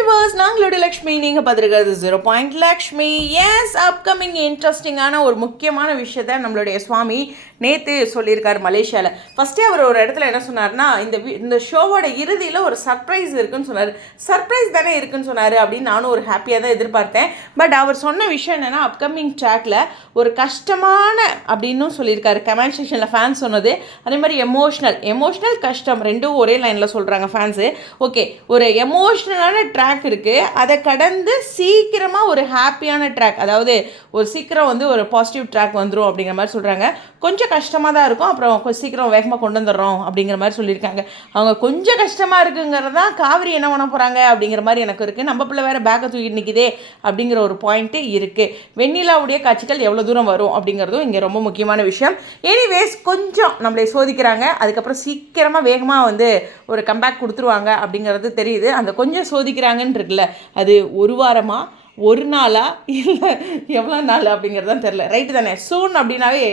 Viewers நாங்களோட Lakshmi நீங்கள் பார்த்துருக்கிறது zero point Lakshmi. Yes upcoming இன்ட்ரெஸ்டிங்கான ஒரு முக்கியமான விஷயத்த நம்மளுடைய சுவாமி நேற்று சொல்லியிருக்காரு மலேசியாவில் ஃபஸ்ட்டே அவர் ஒரு இடத்துல என்ன சொன்னார்னா இந்த வி- இந்த ஷோவோட இறுதியில் ஒரு சர்ப்ரைஸ் இருக்குன்னு சொன்னார். சர்ப்ரைஸ் தானே இருக்குன்னு சொன்னார் அப்படின்னு நானும் ஒரு ஹாப்பியாக தான் எதிர்பார்த்தேன். பட் அவர் சொன்ன விஷயம் என்னென்னா அப்கமிங் ட்ராக்ல ஒரு கஷ்டமான அப்படின்னும் சொல்லியிருக்காரு. கமெண்ட் செக்ஷனில் ஃபேன்ஸ் சொன்னது. அதே மாதிரி எமோஷ்னல் எமோஷ்னல் கஷ்டம் ரெண்டும் ஒரே லைனில் சொல்கிறாங்க ஃபேன்ஸு ஓகே ஒரு எமோஷ்னலான ட்ராக் ட்ராக் இருக்குது அதை கடந்து சீக்கிரமாக ஒரு ஹாப்பியான ட்ராக் அதாவது ஒரு சீக்கிரம் வந்து ஒரு பாசிட்டிவ் ட்ராக் வந்துடும் அப்படிங்கிற மாதிரி சொல்கிறாங்க கொஞ்சம் கஷ்டமாக தான் இருக்கும். அப்புறம் கொஞ்சம் சீக்கிரம் வேகமாக கொண்டு வந்துடுறோம் அப்படிங்கிற மாதிரி சொல்லியிருக்காங்க. அவங்க கொஞ்சம் கஷ்டமாக இருக்குங்கிறது தான் காவிரி என்ன பண்ண போகிறாங்க அப்படிங்கிற மாதிரி எனக்கு இருக்குது நம்ம பிள்ளை வேறு பேக்கை தூக்கி நிற்கிதே அப்படிங்கிற ஒரு பாயிண்ட்டு இருக்குது வெண்ணிலாவுடைய காட்சிகள் எவ்வளோ தூரம் வரும் அப்படிங்கிறதும் இங்கே ரொம்ப முக்கியமான விஷயம். எனிவேஸ் கொஞ்சம் நம்மளை சோதிக்கிறாங்க. அதுக்கப்புறம் சீக்கிரமாக வேகமாக வந்து ஒரு கம்பேக் கொடுத்துருவாங்க அப்படிங்கிறது தெரியுது. அந்த கொஞ்சம் சோதிக்கிறாங்க சோதிக்கிறாங்கன்னு இருக்குல்ல அது ஒரு வாரமாக ஒரு நாளா இல்லை எவ்வளோ நாள் அப்படிங்கிறது தான் தெரில ரைட்டு தானே? சூன் அப்படின்னாவே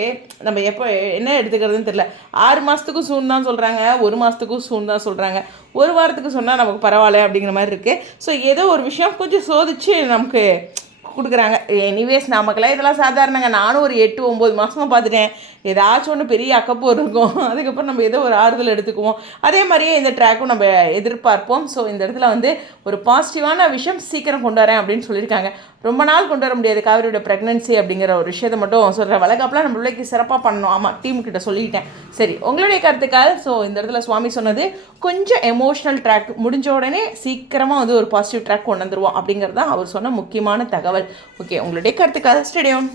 நம்ம எப்போ என்ன எடுத்துக்கிறதுன்னு தெரில ஆறு மாதத்துக்கும் சூன் தான் சொல்கிறாங்க ஒரு மாதத்துக்கும் சூன் தான் சொல்கிறாங்க ஒரு வாரத்துக்கு சொன்னால் நமக்கு பரவாயில்ல அப்படிங்கிற மாதிரி இருக்குது ஸோ ஏதோ ஒரு விஷயம் கொஞ்சம் சோதிச்சு நமக்கு கொடுக்குறாங்க. எனிவேஸ் நமக்கெல்லாம் இதெல்லாம் சாதாரணங்க. நானும் ஒரு எட்டு ஒம்பது மாதமாக பார்த்துட்டேன். ஏதாச்சும் ஒன்று பெரிய அக்கப்போ இருக்கும். அதுக்கப்புறம் நம்ம ஏதோ ஒரு ஆறுதல் எடுத்துக்குவோம். அதே மாதிரியே இந்த ட்ராக்கும் நம்ம எதிர்பார்ப்போம். ஸோ இந்த இடத்துல வந்து ஒரு பாசிட்டிவான விஷயம் சீக்கிரம் கொண்டு வரேன் அப்படின்னு சொல்லியிருக்காங்க. ரொம்ப நாள் கொண்டு வர முடியாது. காவிரியோட ப்ரெக்னன்சி அப்படிங்கிற ஒரு விஷயத்தை மட்டும் சொல்கிற வளகாப்பெலாம் நம்ம பிள்ளைக்கு சிறப்பாக பண்ணணும். ஆமாம் டீம் கிட்ட சொல்லிட்டேன் சரி உங்களுடைய கருத்துக்கள்? ஸோ இந்த இடத்துல சுவாமி சொன்னது கொஞ்சம் எமோஷ்னல் ட்ராக் முடிஞ்ச உடனே சீக்கிரமாக வந்து ஒரு பாசிட்டிவ் ட்ராக் கொண்டு வந்துருவோம் அப்படிங்கிறது தான் அவர் சொன்ன முக்கியமான தகவல். ஓகே உங்களுடைய கருத்துக்காக ஸ்டேடியம்